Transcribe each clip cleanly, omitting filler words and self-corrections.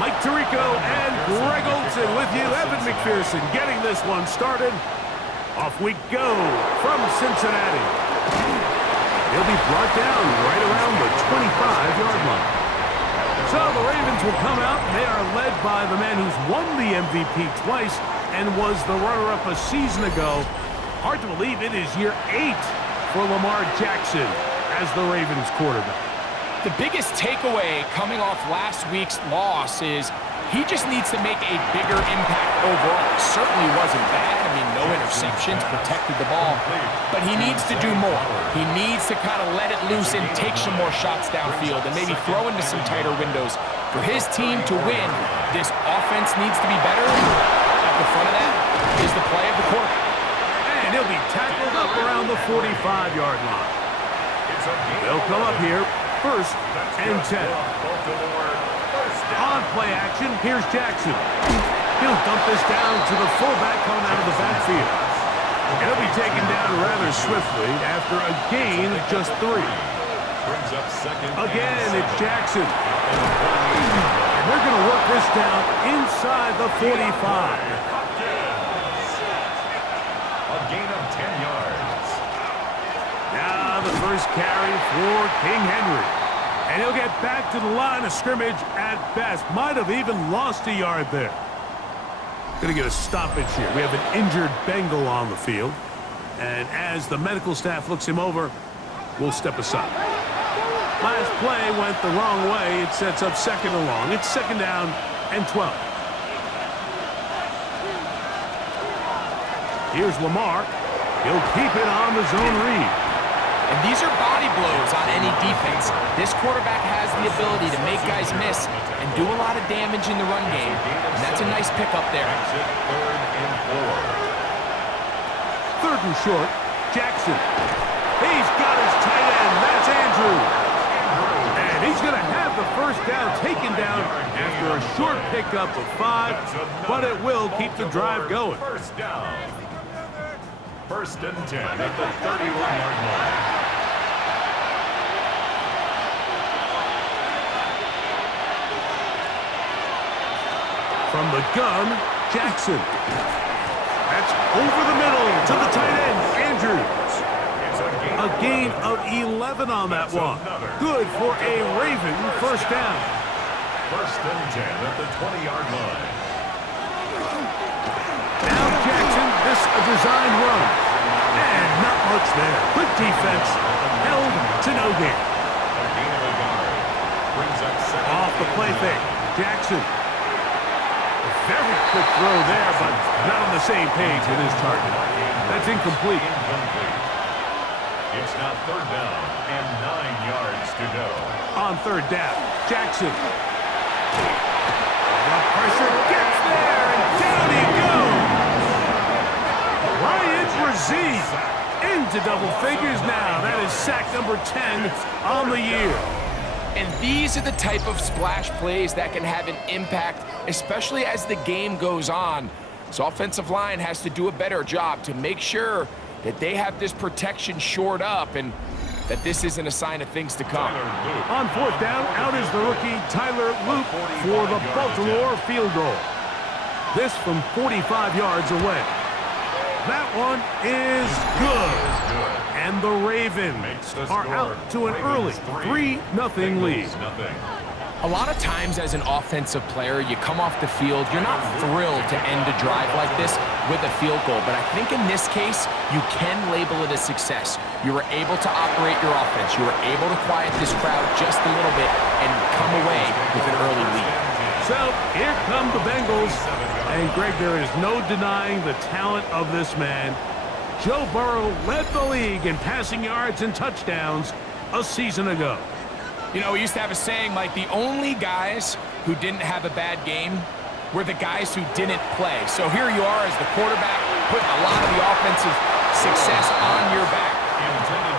Mike Tirico and Greg Olson with you. Evan McPherson getting this one started. Off we go from Cincinnati. He'll be brought down right around the 25-yard line. So the Ravens will come out, and they are led by the man who's won the MVP twice and was the runner-up a season ago. Hard to believe it is year 8 for Lamar Jackson as the Ravens quarterback. The biggest takeaway coming off last week's loss is he just needs to make a bigger impact overall. It certainly wasn't bad. I mean, no interceptions, protected the ball. But he needs to do more. He needs to kind of let it loose and take some more shots downfield and maybe throw into some tighter windows. For his team to win, this offense needs to be better. At the front of that is the play of the quarterback. And he'll be tackled up around the 45-yard line. They'll come up here, 1st and 10. On play action, here's Jackson. He'll dump this down to the fullback coming out of the backfield. He'll be taken down rather swiftly after a gain of just 3. Again, it's Jackson. And they're going to work this down inside the 45. A gain of 10 yards. Now the first carry for King Henry. And he'll get back to the line of scrimmage at best. Might have even lost a yard there. Going to get a stoppage here. We have an injured Bengal on the field. And as the medical staff looks him over, we'll step aside. Last play went the wrong way. It sets up 2nd and long. It's 2nd down and 12. Here's Lamar. He'll keep it on the zone read. And these are body blows on any defense. This quarterback has the ability to make guys miss and do a lot of damage in the run game. And that's a nice pickup there. 3rd and short, Jackson. He's got his tight end. That's Andrews. And he's going to have the first down taken down after a short pickup of 5, but it will keep the drive going. First down. 1st and 10 at the 31-yard line. From the gun, Jackson. That's over the middle to the tight end, Andrews. A gain of 11 on that one. Good for a Raven first down. 1st and 10 at the 20-yard line. Now Jackson, this a design run. And not much there. Good defense. Held to no gain. Off the play fake. Jackson. A very quick throw there, but not on the same page with his target. That's incomplete. It's now 3rd down and 9 yards to go. On 3rd down, Jackson. The pressure gets there, and down he goes. Ryan Brzee into double figures now. That is sack number 10 on the year. And these are the type of splash plays that can have an impact, especially as the game goes on. So offensive line has to do a better job to make sure that they have this protection shored up and that this isn't a sign of things to come. On 4th down, out is the rookie Tyler Luke for the Baltimore field goal. This from 45 yards away. That one is good. And the Ravens are out to an early 3-0 lead. A lot of times as an offensive player, you come off the field, you're not thrilled to end a drive like this with a field goal. But I think in this case, you can label it a success. You were able to operate your offense. You were able to quiet this crowd just a little bit and come away with an early lead. So here come the Bengals. And Greg, there is no denying the talent of this man. Joe Burrow led the league in passing yards and touchdowns a season ago. You know, we used to have a saying like the only guys who didn't have a bad game were the guys who didn't play. So here you are as the quarterback putting a lot of the offensive success on your back.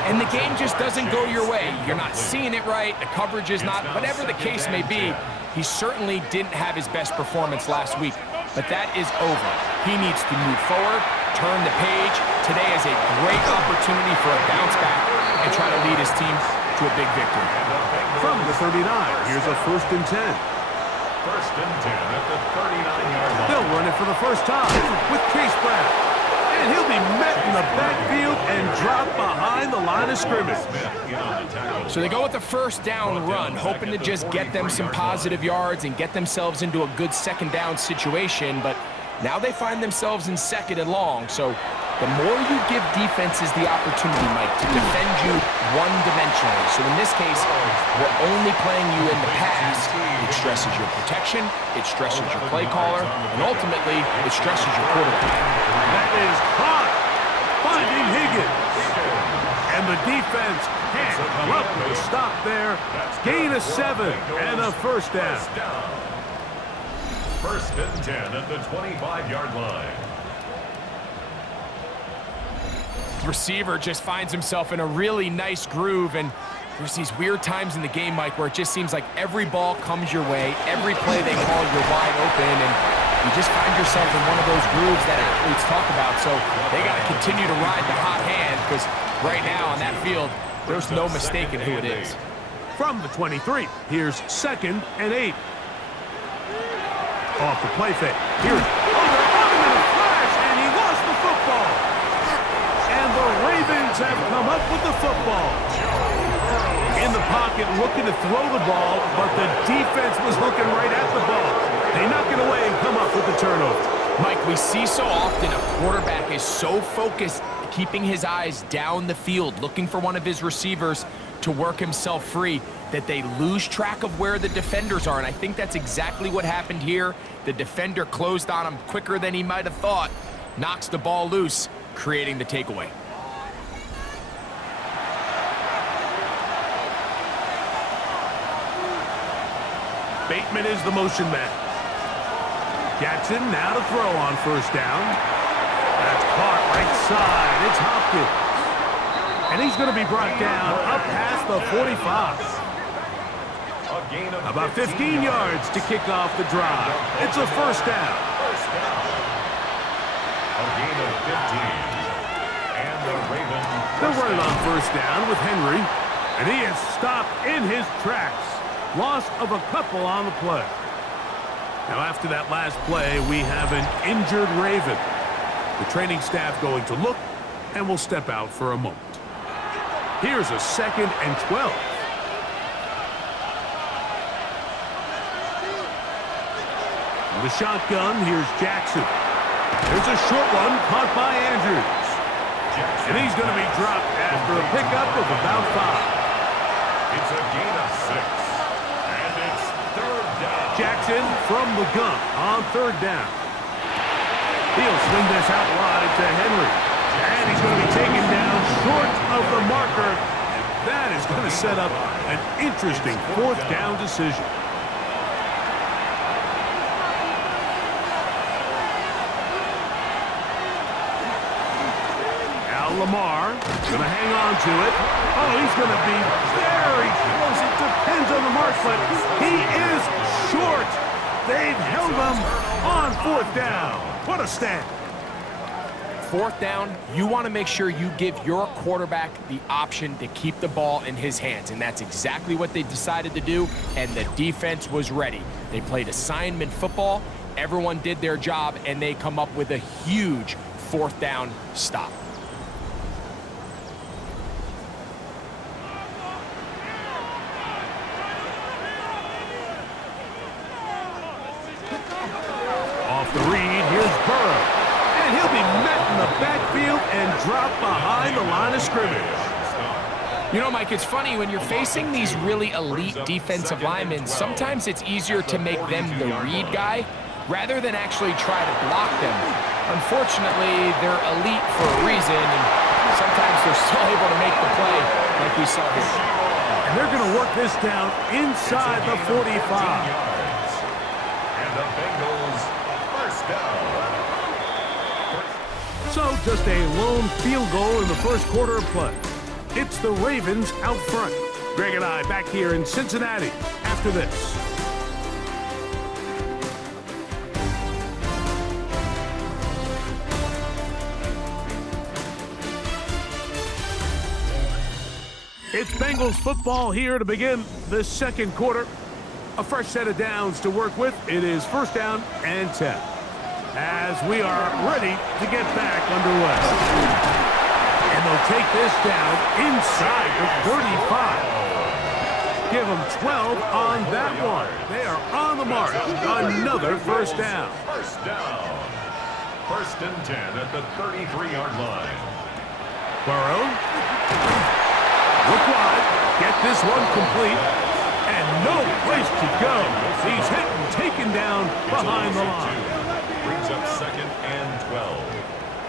And the game just doesn't go your way. You're not seeing it right. The coverage is not, whatever the case may be, he certainly didn't have his best performance last week. But that is over. He needs to move forward, turn the page. Today is a great opportunity for a bounce back and try to lead his team to a big victory. From the 39, here's a 1st and 10. First and 10 at the 39-yard line. They'll run it for the first time with Chase Brown. And he'll be met in the backfield and dropped behind the line of scrimmage. So they go with the first down run, hoping to just get them some positive yards and get themselves into a good second down situation. But now they find themselves in second and long. So the more you give defenses the opportunity, Mike, to defend you one-dimensionally. So in this case, we're only playing you in the pass. It stresses your protection, it stresses your play caller, and ultimately, it stresses your quarterback. That is caught, finding Higgins. And the defense can't come up with a stop there. Gain of 7 and a first down. First and 10 at the 25-yard line. The receiver just finds himself in a really nice groove, and there's these weird times in the game, Mike, where it just seems like every ball comes your way, every play they call, you're wide open, and you just find yourself in one of those grooves that athletes talk about. So they got to continue to ride the hot hand, because right now on that field, there's no mistaking who it is. From the 23, here's 2nd and 8. Off the play fake. Here's in a flash, and he lost the football. And the Ravens have come up with the football. In the pocket, looking to throw the ball, but the defense was looking right at the ball. They knock it away and come up with the turnover. Mike, we see so often a quarterback is so focused, keeping his eyes down the field, looking for one of his receivers to work himself free, that they lose track of where the defenders are. And I think that's exactly what happened here. The defender closed on him quicker than he might have thought, knocks the ball loose, creating the takeaway. Bateman is the motion man. Jackson now to throw on first down. That's caught right side. It's Hopkins. And he's going to be brought down up past the 45. About 15 yards to kick off the drive. It's a first down. A gain of 15. And the Ravens. They're running on first down with Henry. And he is stopped in his tracks. Loss of a couple on the play. Now after that last play, we have an injured Raven. The training staff going to look and will step out for a moment. Here's a 2nd and 12. The shotgun, here's Jackson. There's a short one caught by Andrews. And he's going to be dropped after a pickup of about 5. It's a gain of 6. And it's 3rd down. Jackson from the gun on 3rd down. He'll swing this out wide to Henry. And he's going to be taken down short of the marker. And that is going to set up an interesting 4th down decision. Now Lamar going to hang on to it. Oh, he's going to be very close. It depends on the mark, but he is short. They've held him on 4th down. What a stand. 4th down, you want to make sure you give your quarterback the option to keep the ball in his hands, and that's exactly what they decided to do, and the defense was ready. They played assignment football, everyone did their job, and they come up with a huge 4th down stop. Off the read, here's Burrow. And he'll be met in the backfield and dropped behind the line of scrimmage. You know, Mike, it's funny, when you're facing these really elite defensive linemen, sometimes it's easier to make them the read guy rather than actually try to block them. Unfortunately, they're elite for a reason, and sometimes they're still able to make the play like we saw here. And they're going to work this down inside the 45. And the Bengals first down. So just a lone field goal in the first quarter of play. It's the Ravens out front. Greg and I back here in Cincinnati after this. It's Bengals football here to begin the second quarter. A fresh set of downs to work with. It is first down and 10. As we are ready to get back underway. And they'll take this down inside the 35. Give them 12 on that one. They are on the mark. Another first down. First down. First and 10 at the 33-yard line. Burrow. Look wide. Get this one complete. And no place to go. He's hit and taken down behind the line. Brings up second and 12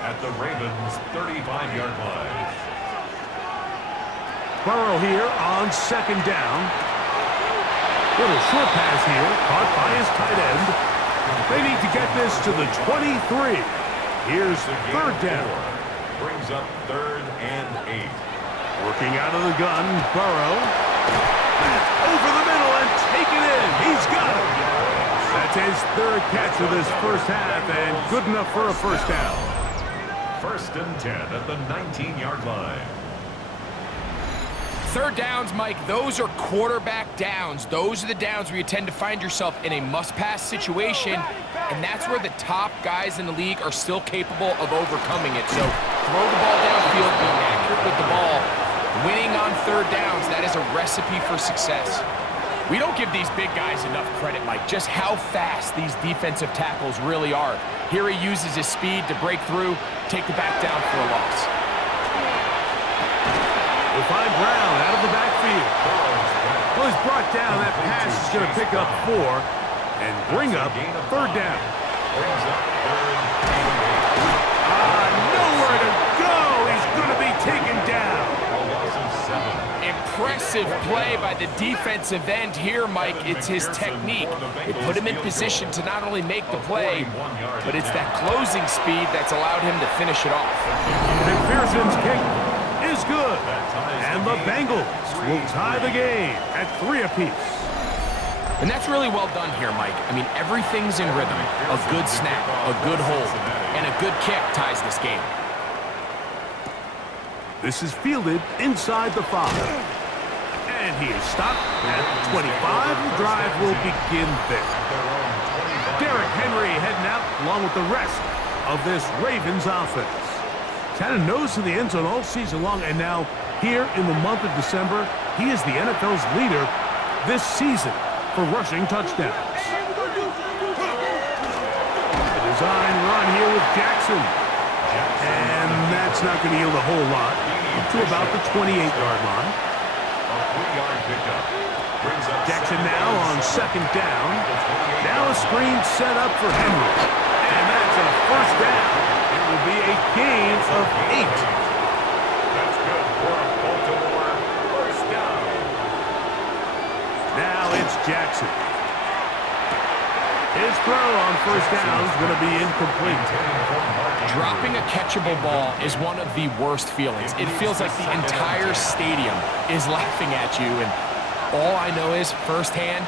at the Ravens' 35-yard line. Burrow here on second down. Little short pass here, caught by his tight end. They need to get this to the 23. Here's third down. Brings up third and 8. Working out of the gun, Burrow. Back over the middle and take it in. He's got it. That's his third catch of this first half and good enough for a first down. First and 10 at the 19-yard line. Third downs, Mike, those are quarterback downs. Those are the downs where you tend to find yourself in a must-pass situation, and that's where the top guys in the league are still capable of overcoming it. So throw the ball downfield, be accurate with the ball. Winning on third downs, that is a recipe for success. We don't give these big guys enough credit, Mike, just how fast these defensive tackles really are. Here he uses his speed to break through, take the back down for a loss. We'll find Brown out of the backfield. Well, he's brought down. That pass is going to pick up 4 and bring up third down. Nowhere to go. He's going to be taken down. Impressive play by the defensive end here, Mike. It's his technique. It put him in position to not only make the play, but it's that closing speed that's allowed him to finish it off. McPherson's kick is good. And the Bengals will tie the game at 3 apiece. And that's really well done here, Mike. I mean, everything's in rhythm. A good snap, a good hold, and a good kick ties this game. This is fielded inside the 5. And he is stopped at the 25. The drive will begin there. Derrick Henry heading out along with the rest of this Ravens offense. Had a nose to the end zone all season long, and now here in the month of December, he is the NFL's leader this season for rushing touchdowns. A design run here with Jackson. And that's not going to yield a whole lot to about the 28-yard line. Jackson now on second down. Now a screen set up for Henry. And that's a first down. It will be a gain of 8. That's good for a Baltimore first down. Now it's Jackson. His throw on first down is going to be incomplete. Dropping a catchable ball is one of the worst feelings. It feels like the entire stadium is laughing at you, and all I know is firsthand,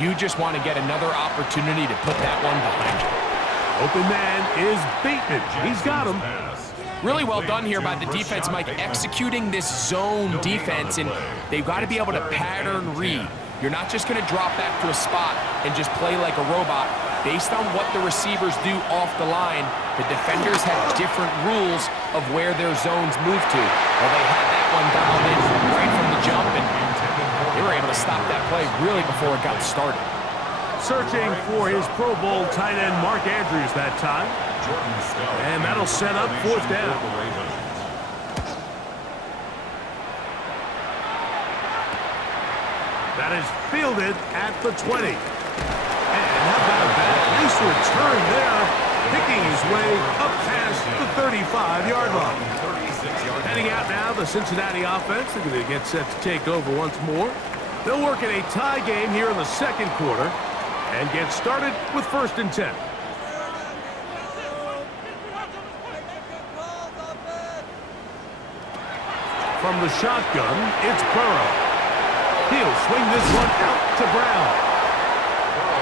you just want to get another opportunity to put that one behind you. Open man is Bateman. He's got him. Really well done here by the defense, Mike, executing this zone defense, and they've got to be able to pattern read. You're not just going to drop back to a spot and just play like a robot. Based on what the receivers do off the line, the defenders have different rules of where their zones move to. Well, they had that one dialed in right from the jump, and they were able to stop that play really before it got started. Searching for his Pro Bowl tight end Mark Andrews that time. And that'll set up fourth down. That is fielded at the 20. And how about that? Nice return there, picking his way up past the 35-yard line. Heading out now, the Cincinnati offense. They're going to get set to take over once more. They'll work in a tie game here in the second quarter and get started with first and 10. From the shotgun, it's Burrow. He'll swing this one out to Brown.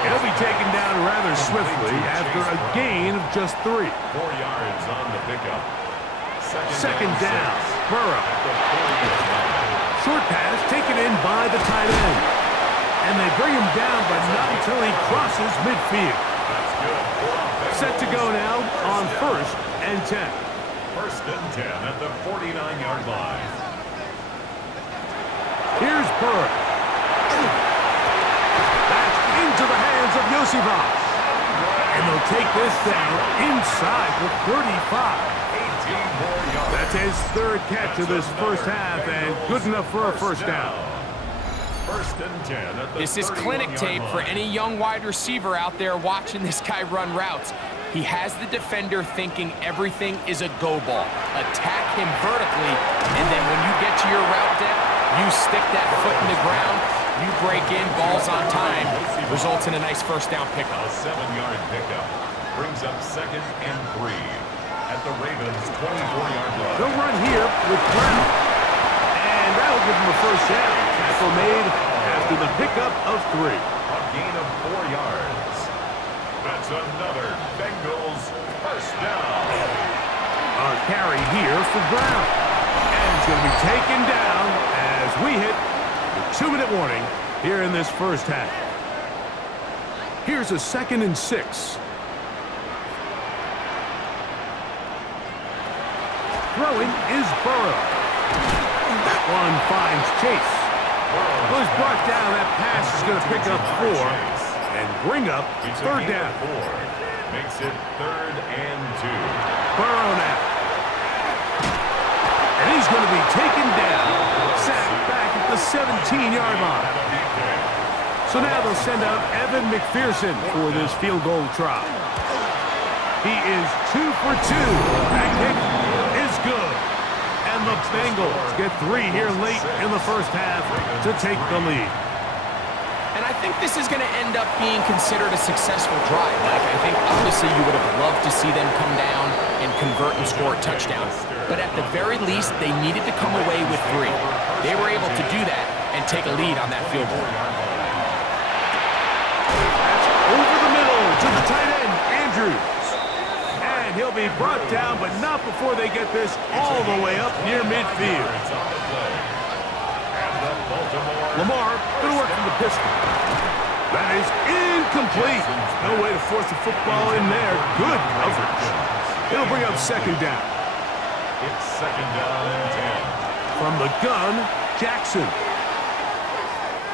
He'll be taken down rather swiftly after a gain of just 3. 4 yards on the pickup. Second down, Burrow. Short pass taken in by the tight end. And they bring him down, but not until he crosses midfield. Set to go now on 1st and 10. 1st and 10 at the 49-yard line. Here's Burrow. That's into the hands of Iosivas. And they'll take this down inside the 35. That's his 3rd catch of this first half, and good enough for a first down. 1st and 10 at the This is clinic tape for any young wide receiver out there watching this guy run routes. He has the defender thinking everything is a go ball. Attack him vertically, and then when you get to your route depth, you stick that foot in the ground, you break in, balls on time, results in a nice first down pickup. A 7-yard pickup brings up 2nd and 3 at the Ravens' 24-yard line. They'll run here with Brown. And that'll give them a first down. Tackle made after the pickup of 3. A gain of 4 yards. That's another Bengals first down. A carry here for Brown. And it's going to be taken down as we hit the 2-minute warning here in this first half. Here's a 2nd and 6. Throwing is Burrow. That one finds Chase. Was brought down. That pass is going to pick up 4 and bring up 3rd down. 4 makes it 3rd and 2. Burrow now. And he's going to be taken down. Sacked back at the 17-yard line. So now they'll send out Evan McPherson for this field goal try. He is 2 for 2. That kick is good. And the Bengals get 3 here late in the first half to take the lead. And I think this is going to end up being considered a successful drive. Like, I think obviously you would have loved to see them come down and convert and score a touchdown. But at the very least, they needed to come away with 3. They were able to do that and take a lead on that field goal. That's over the middle to the tight end, Andrews. And he'll be brought down, but not before they get this all the way up near midfield. Lamar going to work from the pistol. That is incomplete. No way to force the football in there. Good coverage. It'll bring up 2nd down. It's 2nd down and 10. From the gun, Jackson.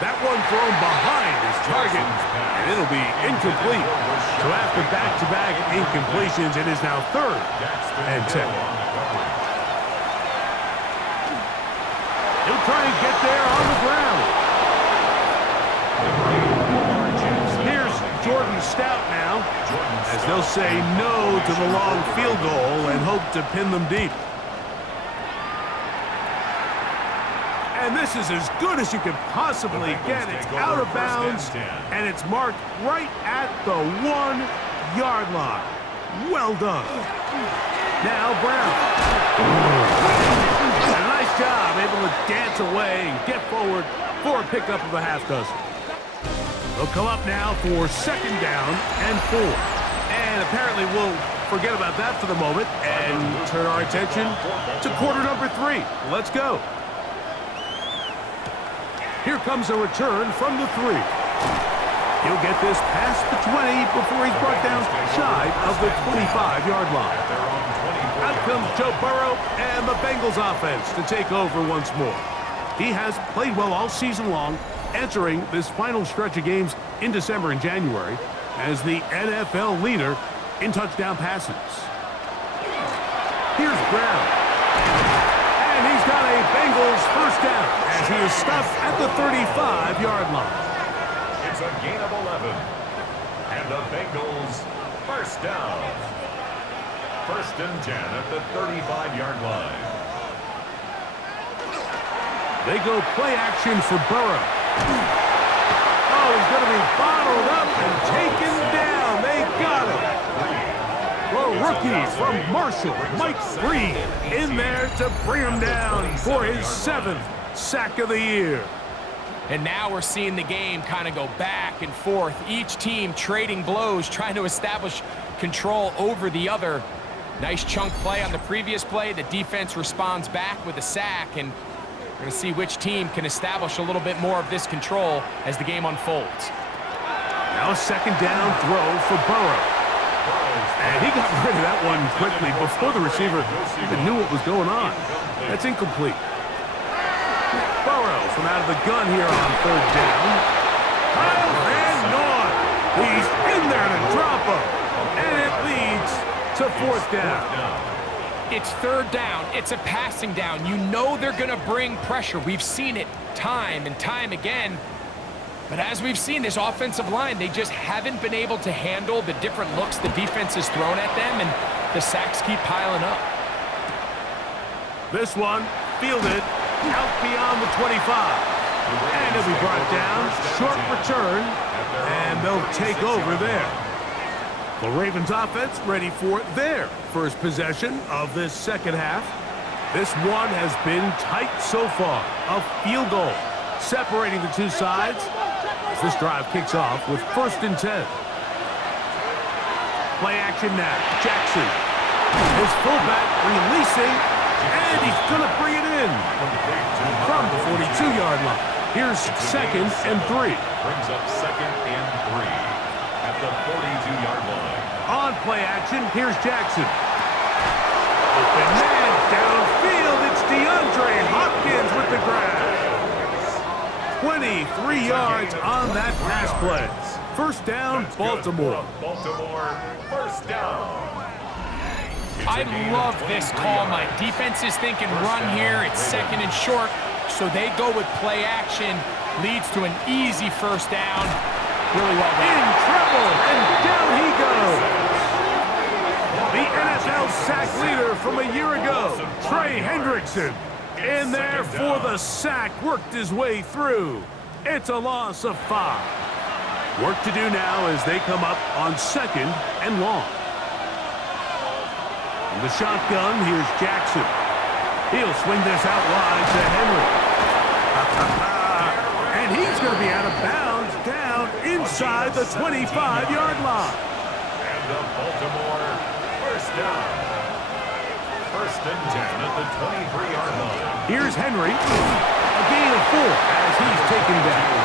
That one thrown behind his target, and it'll be incomplete. So after back-to-back incompletions, it is now 3rd and 10. He'll try and get there on the ground. Here's Jordan Stout now, as they'll say no to the long field goal and hope to pin them deep. And this is as good as you could possibly get. It's out of bounds, and it's marked right at the 1-yard line. Well done. Now Brown. A nice job, able to dance away and get forward for a pickup of a half dozen. They'll come up now for 2nd down and 4. And apparently we'll forget about that for the moment and turn our attention to quarter number 3. Let's go. Here comes a return from the 3. He'll get this past the 20 before he's brought down shy of the 25-yard line. Out comes Joe Burrow and the Bengals offense to take over once more. He has played well all season long, entering this final stretch of games in December and January as the NFL leader in touchdown passes. Here's Brown. And he's got a Bengals first down as he is stopped at the 35-yard line. It's a gain of 11. And the Bengals first down. 1st and 10 at the 35-yard line. They go play action for Burrow. Oh, he's going to be bottled up and taken down. They got him. The rookie from Marshall, Mike Green, in there to bring him down for his 7th sack of the year. And now we're seeing the game kind of go back and forth. Each team trading blows, trying to establish control over the other. Nice chunk play on the previous play. The defense responds back with a sack, and We're going to see which team can establish a little bit more of this control as the game unfolds. Now a second down throw for Burrow. And he got rid of that one quickly before the receiver even knew what was going on. That's incomplete. Burrow from out of the gun here on third down. Kyle and North. He's in there to drop him. And it leads to fourth down. It's third down. It's a passing down. You know they're going to bring pressure. We've seen it time and time again. But as we've seen, this offensive line, they just haven't been able to handle the different looks the defense has thrown at them, and the sacks keep piling up. This one fielded out beyond the 25. And it'll be brought down. Short return, and they'll take over there. The Ravens offense ready for their first possession of this second half. This one has been tight so far. A field goal separating the two sides. This drive kicks off with 1st and 10. Play action now. Jackson. His fullback releasing, and he's going to bring it in from the 42-yard line. Here's 2nd and 3. Brings up 2nd and 3 at the 42-yard line. On play action, here's Jackson. Open man downfield. It's DeAndre Hopkins with the grab. 23 yards on that pass play. First down, Baltimore. Baltimore, first down. I love this call. My defense is thinking run here. It's 2nd and short, so they go with play action. Leads to an easy first down. Really well done. In trouble, and down he goes. The NFL sack leader from a year ago, Trey Hendrickson. In there for the sack, worked his way through. It's a loss of 5. Work to do now as they come up on 2nd and long. From the shotgun, here's Jackson. He'll swing this out wide to Henry. And he's going to be out of bounds down inside the 25-yard line. And the Baltimore first down. 1st and 10 at the 23-yard line. Here's Henry. A gain of 4 as he's taken down.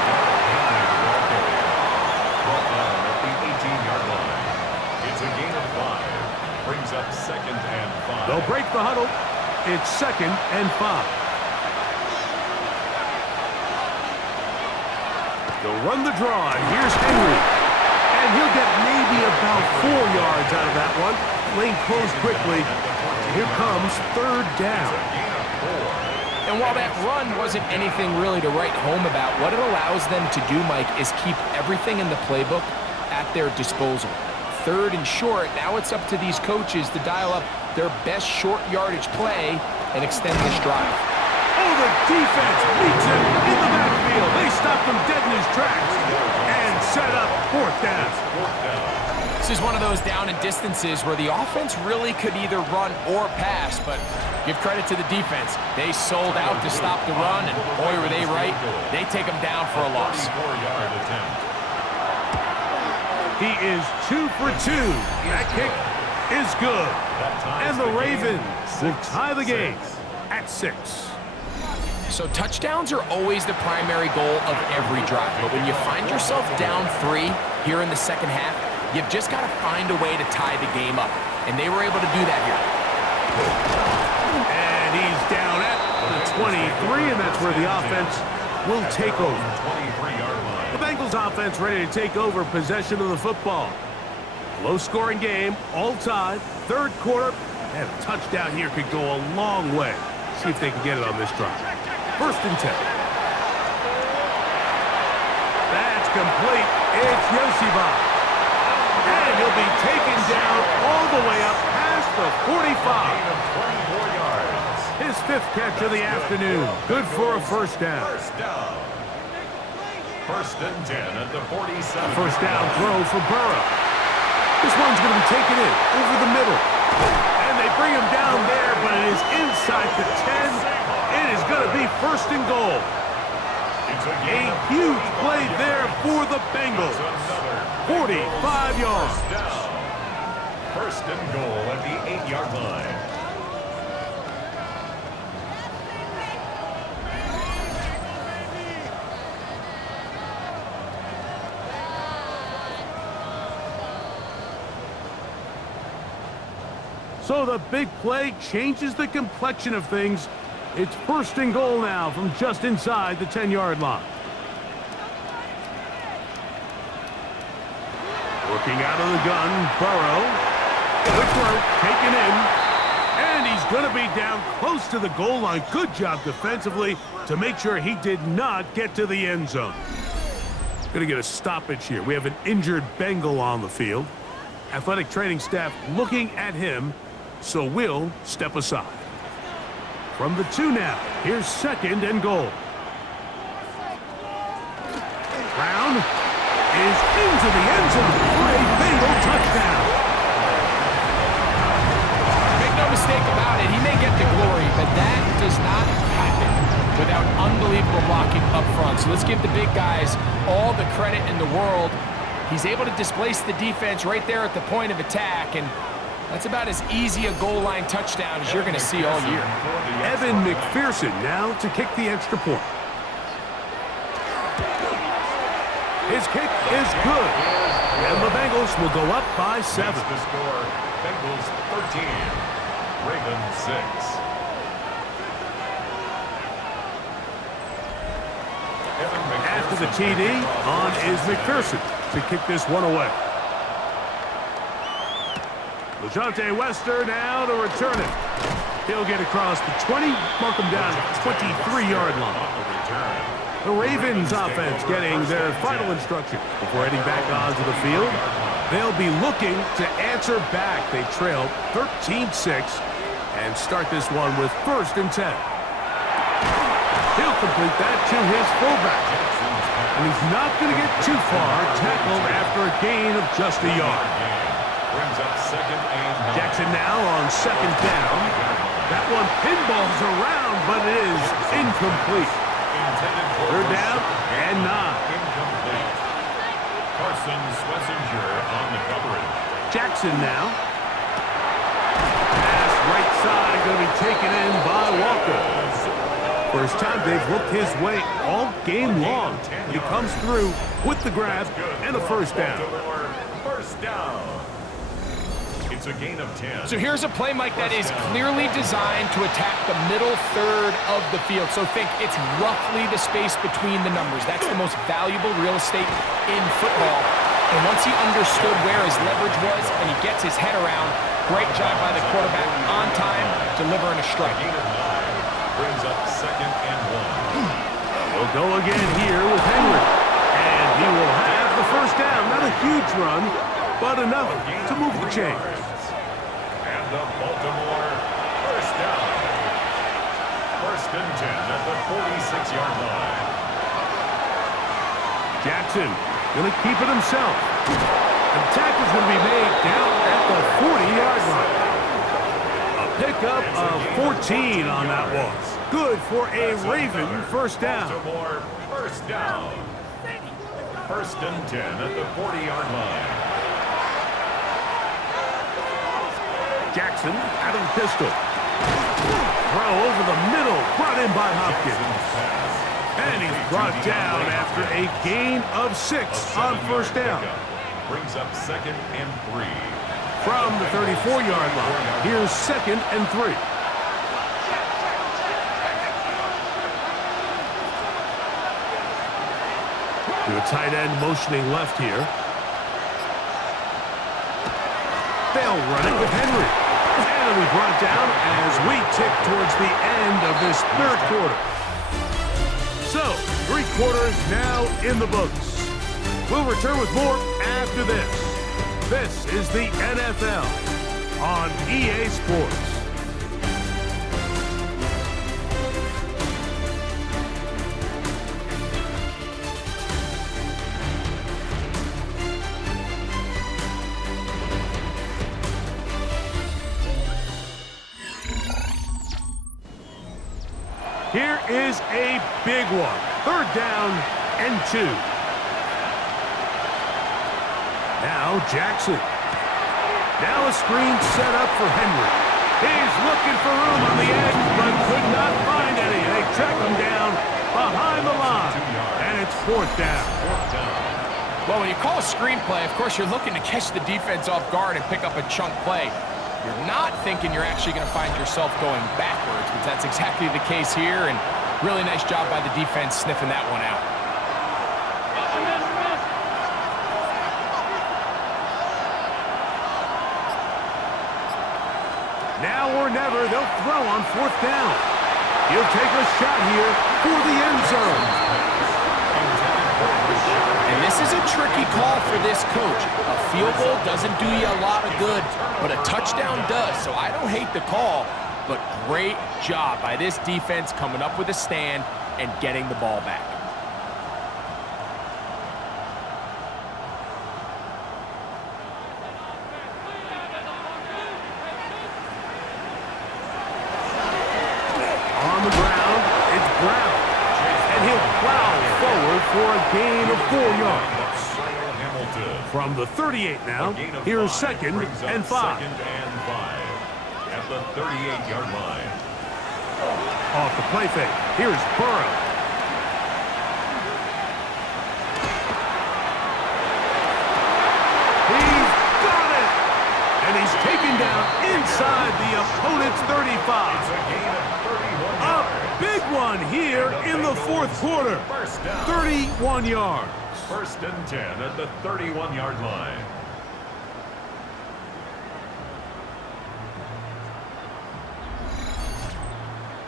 Brought down at the 18-yard line. It's a gain of 5. Brings up 2nd and 5. They'll break the huddle. It's 2nd and 5. They'll run the draw, and here's Henry. And he'll get maybe about 4 yards out of that one. Lane closed quickly. Here comes 3rd down. And while that run wasn't anything really to write home about, what it allows them to do, Mike, is keep everything in the playbook at their disposal. 3rd and short, now it's up to these coaches to dial up their best short yardage play and extend this drive. Oh, the defense meets him in the backfield. They stopped him dead in his tracks and set up 4th down. This is one of those down and distances where the offense really could either run or pass, but give credit to the defense. They sold out to stop the run, and boy, were they right. They take them down for a loss. He is 2 for 2. That kick is good. And the Ravens will tie the game at 6. So touchdowns are always the primary goal of every drive, but when you find yourself down 3 here in the second half, you've just got to find a way to tie the game up, and they were able to do that here. And he's down at the 23, and that's where the offense will take over. The Bengals offense ready to take over possession of the football. Low-scoring game, all tied, 3rd quarter, and a touchdown here could go a long way. See if they can get it on this drive. 1st and 10. That's complete. It's Iosivas. And he'll be taken down all the way up past the 45. 24 yards. His 5th catch of the afternoon. Good for a first down. First down. 1st and 10 at the 47. A first down throw for Burrow. This one's going to be taken in over the middle. And they bring him down there, but it is inside the 10. It is going to be 1st and goal. A huge play there for the Bengals. 45 yards. 1st and goal at the 8-yard line. So the big play changes the complexion of things. It's 1st and goal now from just inside the 10-yard line. Working out of the gun, Burrow. Quick throw, taken in. And he's going to be down close to the goal line. Good job defensively to make sure he did not get to the end zone. Going to get a stoppage here. We have an injured Bengal on the field. Athletic training staff looking at him, so we'll step aside. From the 2 now, here's 2nd and goal. Brown is into the end zone for a Bengal touchdown. Make no mistake about it, he may get the glory, but that does not happen without unbelievable blocking up front. So let's give the big guys all the credit in the world. He's able to displace the defense right there at the point of attack, and that's about as easy a goal line touchdown as you're going to see all year. Evan McPherson now to kick the extra point. His kick is good. And the Bengals will go up by 7. That's the score. Bengals 13, Ravens 6. After the TD, on is McPherson to kick this one away. LeJohntay Wester now to return it. He'll get across the 20, mark him down at the 23-yard line. The Ravens offense getting their final instruction before heading back onto the field. They'll be looking to answer back. They trail 13-6 and start this one with 1st and 10. He'll complete that to his fullback. And he's not going to get too far, tackled after a gain of just a yard. Brings up 2nd and 9. Jackson now on 2nd down. That one pinballs around, but it is incomplete. 3rd down and 9. Incomplete. Carson Swessinger on the coverage. Jackson now. Pass right side going to be taken in by Walker. First time they've looked his way all game long. He comes through with the grab and a 1st down. 1st down. It's a gain of 10. So here's a play, Mike, that is clearly designed to attack the middle third of the field. So think it's roughly the space between the numbers. That's the most valuable real estate in football. And once he understood where his leverage was and he gets his head around, great job by the quarterback on time, delivering a strike. Gain of 9. Brings up 2nd and 1. He'll go again here with Henry. And he will have the 1st down. Not a huge run, but enough to move the chains. And the Baltimore 1st down. 1st and 10 at the 46-yard line. Jackson going to keep it himself. The tackle's going to be made down at the 40-yard line. A pickup of 14 on that one. Good for a Raven 1st down. Baltimore 1st down. 1st and 10 at the 40-yard line. Jackson out of the pistol. Throw over the middle, brought in by Hopkins. And he's brought down after a gain of 6 on 1st down. Brings up 2nd and 3. From the 34-yard line, here's 2nd and 3. To a tight end motioning left here. They'll run it with Henry. And it'll be brought down as we tick towards the end of this 3rd quarter. So, 3 quarters now in the books. We'll return with more after this. This is the NFL on EA Sports. Here is a big one. 3rd down and 2. Now Jackson. Now a screen set up for Henry. He's looking for room on the edge, but could not find any. They track him down behind the line, and it's 4th down. Well, when you call a screen play, of course, you're looking to catch the defense off guard and pick up a chunk play. you're not thinking you're actually going to find yourself going backwards, but that's exactly the case here, and really nice job by the defense sniffing that one out. Now or never, they'll throw on 4th down. He'll take a shot here for the end zone. And this is a tricky call for this coach. A field goal doesn't do you a lot of good, but a touchdown does. So I don't hate the call, but great job by this defense coming up with a stand and getting the ball back. On the ground, it's Brown. And he'll plow forward for a gain of 4 yards. From the 38 now, here's 2nd and 5. At the 38-yard line. Off the play fake, here's Burrow. He's got it! And he's taken down inside the opponent's 35. It's a gain of 31 A yards. big one here in the 4th quarter. 31 yards. 1st and 10 at the 31-yard line.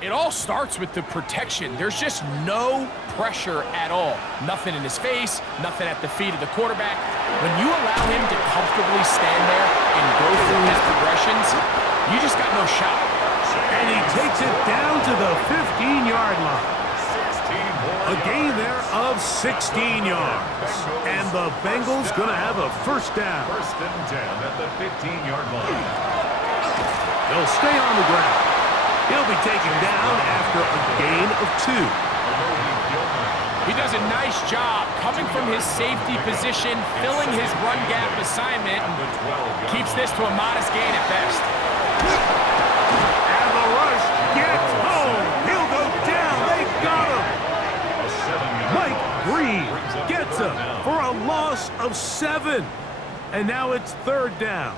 It all starts with the protection. There's just no pressure at all. Nothing in his face, nothing at the feet of the quarterback. When you allow him to comfortably stand there and go through his progressions, you just got no shot. And he takes it down to the 15-yard line. A gain there of 16 yards. And the Bengals going to have a 1st down. 1st and 10 at the 15-yard line. They'll stay on the ground. He'll be taken down after a gain of 2. He does a nice job coming from his safety position, filling his run gap assignment, and keeps this to a modest gain at best. And the rush gets home. He'll go down. They got him. Mike Green gets him for a loss of 7. And now it's 3rd down.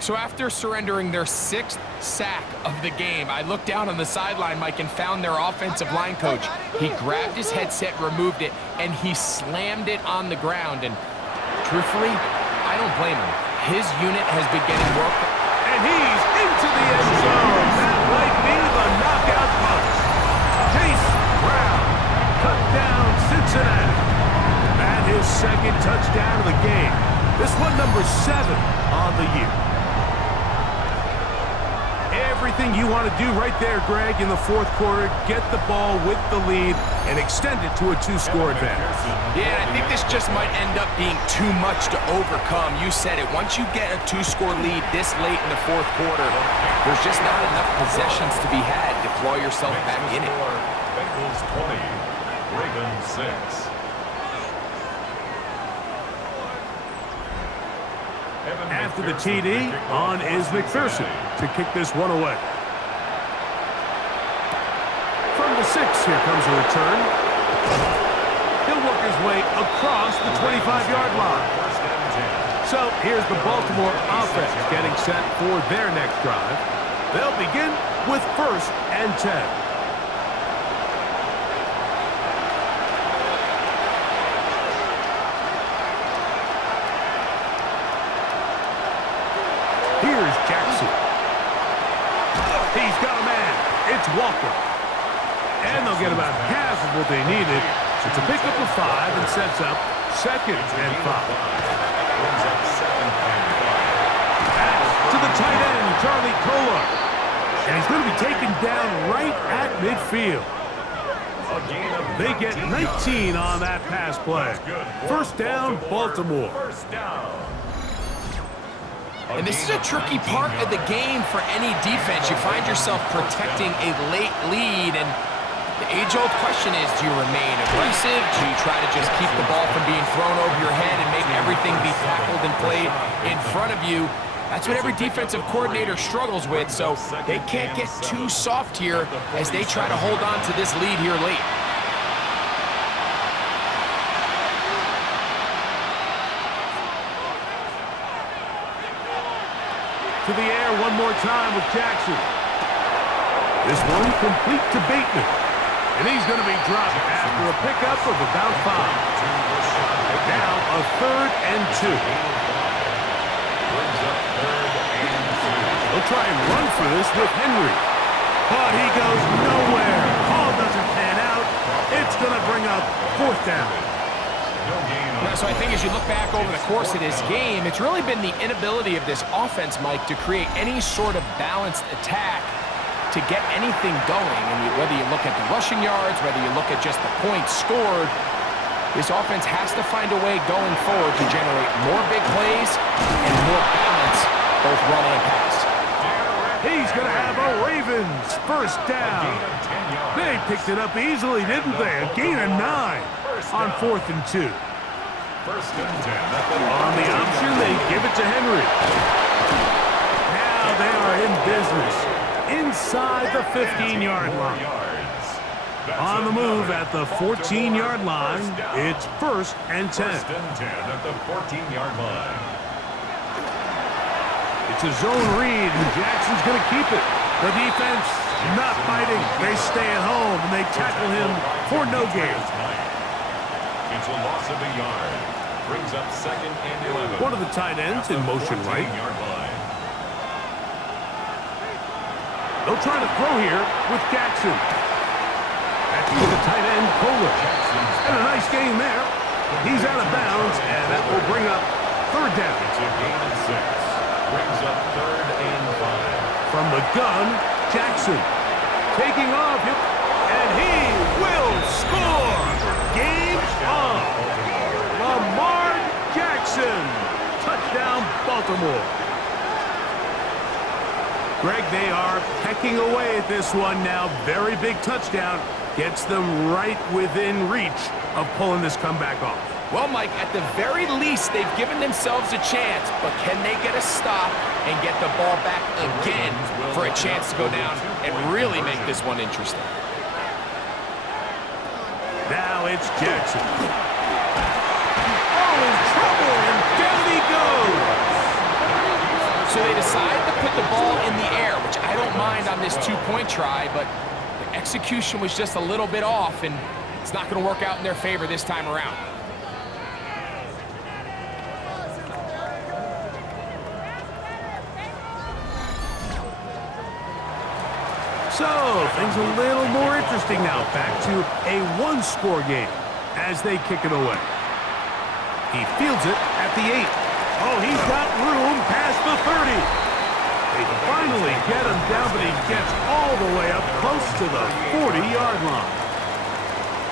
So after surrendering their 6th sack of the game, I looked down on the sideline, Mike, and found their offensive line coach. He grabbed his headset, removed it, and he slammed it on the ground. And truthfully, I don't blame him. His unit has been getting worked. And he's into the end zone. That might be the knockout punch. Chase Brown, touchdown Cincinnati. And his 2nd touchdown of the game. This one number 7 on the year. Everything you want to do right there, Greg, in the 4th quarter. Get the ball with the lead and extend it to a 2-score advantage. Yeah, I think this just might end up being too much to overcome. You said it. Once you get a 2-score lead this late in the 4th quarter, there's just not enough possessions to be had to claw yourself back in it. Bengals 20, Ravens 6. After the TD, on is McPherson to kick this one away. From the 6, here comes a return. He'll work his way across the 25-yard line. So here's the Baltimore offense getting set for their next drive. They'll begin with 1st and 10. Here's Jackson. He's got a man. It's Walker. And they'll get about half of what they needed. It's a pickup of 5 and sets up 2nd and 5. Back to the tight end, Charlie Kolar. And he's going to be taken down right at midfield. They get 19 on that pass play. 1st down, Baltimore. And this is a tricky part of the game for any defense. You find yourself protecting a late lead, and the age-old question is, do you remain aggressive? Do you try to just keep the ball from being thrown over your head and make everything be tackled and played in front of you? That's what every defensive coordinator struggles with, so they can't get too soft here as they try to hold on to this lead here late. To the air one more time with Jackson. This one complete to Bateman. And he's going to be dropped after a pickup of about 5. Now a 3rd and 2. They'll try and run for this with Henry. But he goes nowhere. Ball doesn't pan out. It's going to bring up 4th down. So I think as you look back over the course of this game, it's really been the inability of this offense, Mike, to create any sort of balanced attack to get anything going. And whether you look at the rushing yards, whether you look at just the points scored, this offense has to find a way going forward to generate more big plays and more balance, both running and pass. He's going to have a Ravens 1st down. They picked it up easily, didn't they? A gain of 9 on 4th and 2. On the option, they give it to Henry. Now they are in business inside the 15-yard line. On the move at the 14-yard line, it's 1st and 10. 1st and 10 at the 14-yard line. It's a zone read, and Jackson's going to keep it. The defense not fighting. They stay at home, and they tackle him for no gain. It's a loss of a yard. Brings up 2nd and 11. One of the tight ends in motion right. They'll try to throw here with Jackson. Back to the tight end, Kohler. And a nice gain there. He's out of bounds, and that will bring up 3rd down. It's a gain of 6. Brings up 3rd and 5. From the gun, Jackson taking off, and he will score. Game on. Lamar Jackson. Touchdown, Baltimore. Greg, they are pecking away at this one now. Very big touchdown. Gets them right within reach of pulling this comeback off. Well, Mike, at the very least, they've given themselves a chance, but can they get a stop and get the ball back again for a chance to go down and really make this one interesting? Now it's Jackson. Oh, in trouble, and down he goes. So they decide to put the ball in the air, which I don't mind on this 2-point try, but the execution was just a little bit off, and it's not going to work out in their favor this time around. So, things a little more interesting now. Back to a 1-score game as they kick it away. He fields it at the 8. Oh, he's got room past the 30. They finally get him down, but he gets all the way up close to the 40-yard line.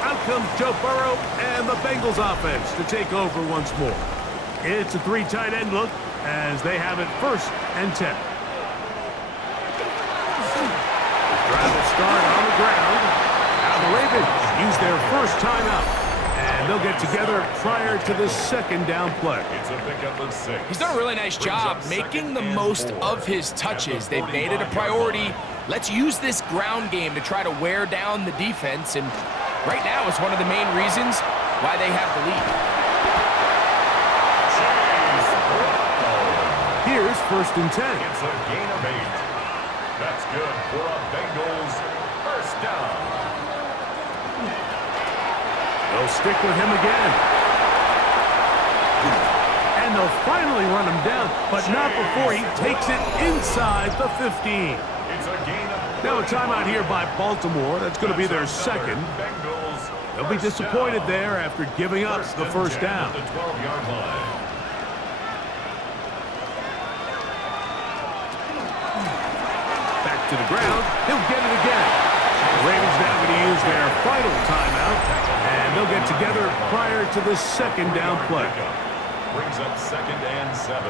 Out comes Joe Burrow and the Bengals offense to take over once more. It's a 3 tight end look as they have it 1st and 10. Drive will start on the ground. Now the Ravens use their 1st timeout, and they'll get together prior to the 2nd down play. It's a pickup of 6. He's done a really nice job making the most of his touches. They've made it a priority. Let's use this ground game to try to wear down the defense, and right now it's one of the main reasons why they have the lead. Here's 1st and 10. It's a gain of 8. That's good for a Bengals 1st down. They'll stick with him again. And they'll finally run him down, but not before he takes it inside the 15. It's a gain of Now a timeout here by Baltimore. That's going to be their 2nd. They'll be disappointed there after giving up the 1st down. The 12-yard line. To the ground, he'll get it again. The Ravens now going to use their final timeout, and they'll get together prior to the 2nd down play. Brings up 2nd and 7.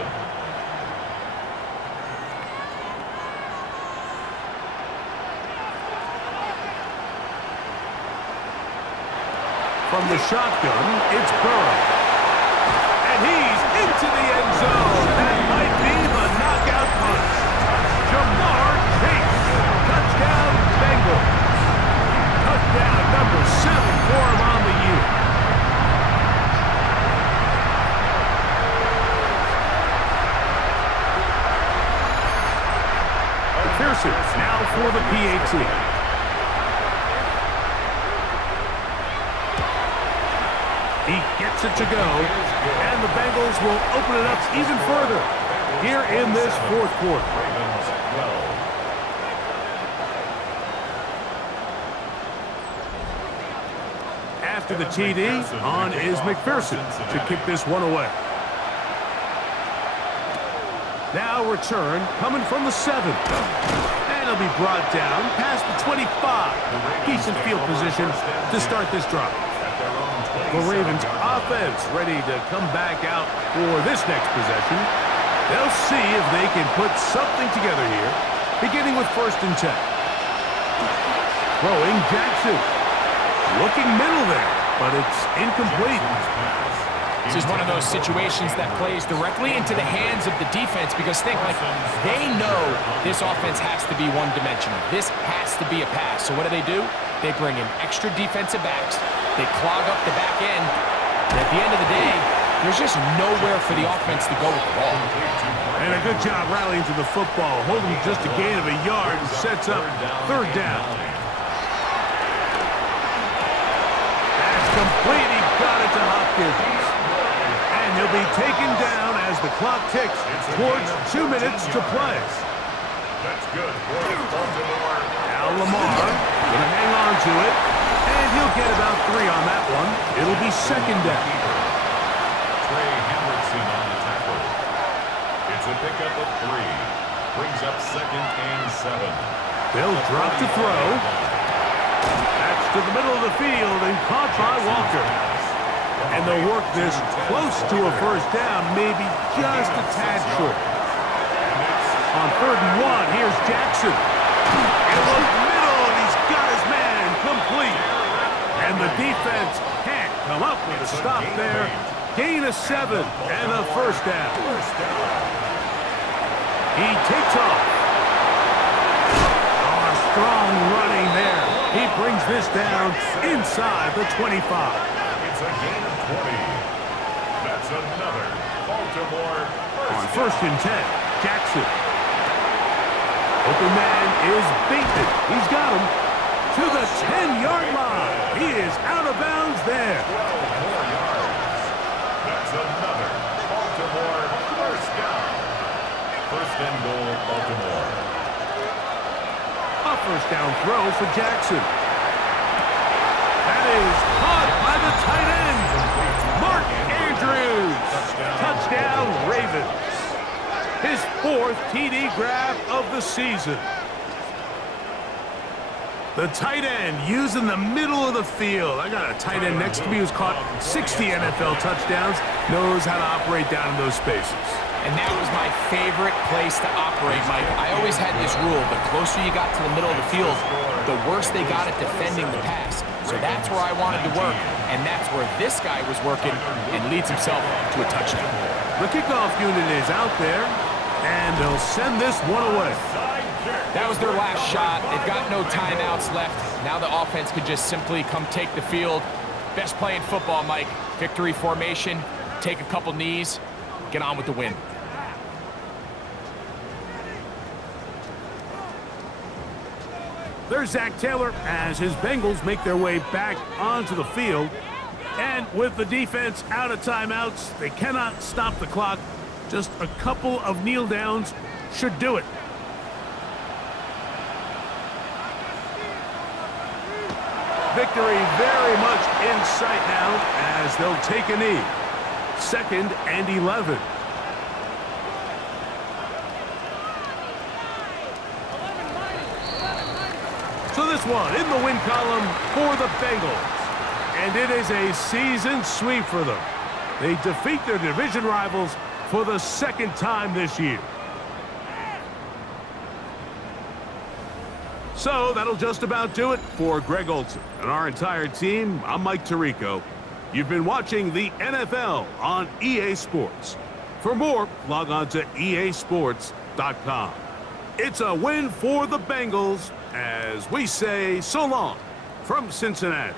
From the shotgun, it's Burrow. And he's into the end zone. That might be the knockout punch. Shamar Touchdown, Bengals. Touchdown number 7 for him on the year. McPherson now for the PAT. He gets it to go, and the Bengals will open it up even further here in this fourth quarter. After the TD, on is McPherson to kick this one away. Now return coming from the 7. And it'll be brought down past the 25. Decent field position to start this drive. The Ravens offense ready to come back out for this next possession. They'll see if they can put something together here, beginning with 1st and 10. Throwing Jackson. Looking middle there, but it's incomplete. This is one of those situations that plays directly into the hands of the defense because think, like, they know this offense has to be one-dimensional. This has to be a pass. So what do? They bring in extra defensive backs. They clog up the back end. And at the end of the day, there's just nowhere for the offense to go with the ball. And a good job rallying to the football, holding just a gain of a yard and sets up 3rd down. That's complete. He got it to Hopkins. And he'll be taken down as the clock ticks towards 2 minutes to play. That's good for Baltimore. Now Lamar going to hang on to it, and he'll get about 3 on that one. It'll be 2nd down. Trey Hendrickson on the tackle. It's a pickup of 3. Brings up 2nd and 7. They'll drop to throw. That's to the middle of the field and caught by Walker. And they'll work this close to a 1st down, maybe just a tad short. On 3rd and 1, here's Jackson. In the middle, and he's got his man complete. And the defense can't come up with a stop there. Gain of 7 and a 1st down. He takes off. Oh, strong running there. He brings this down inside the 25. It's a gain of 20. That's another Baltimore On 1st and 10, Jackson. Open man is Bateman. He's got him to the 10-yard line. He is out of bounds there. 12 more yards. That's another Baltimore 1st down. 1st and goal, Baltimore. A 1st down throw for Jackson. That is caught by the tight end, Mark Andrews. Touchdown, Ravens. His 4th TD grab of the season. The tight end using the middle of the field. I got a tight end next to me who's caught 60 NFL touchdowns, knows how to operate down in those spaces. And that was my favorite place to operate, Mike. I always had this rule, the closer you got to the middle of the field, the worse they got at defending the pass. So that's where I wanted to work, and that's where this guy was working and leads himself to a touchdown. The kickoff unit is out there, and they'll send this one away. That was their last shot. They've got no timeouts left. Now the offense could just simply come take the field. Best play in football, Mike. Victory formation, take a couple knees, get on with the win. There's Zach Taylor as his Bengals make their way back onto the field. And with the defense out of timeouts, they cannot stop the clock. Just a couple of kneel downs should do it. Victory very much in sight now as they'll take a knee. 2nd and 11. So this one in the win column for the Bengals. And it is a season sweep for them. They defeat their division rivals for the 2nd time this year. So that'll just about do it for Greg Olsen and our entire team. I'm Mike Tirico. You've been watching the NFL on EA Sports. For more, log on to easports.com. It's a win for the Bengals as we say so long from Cincinnati.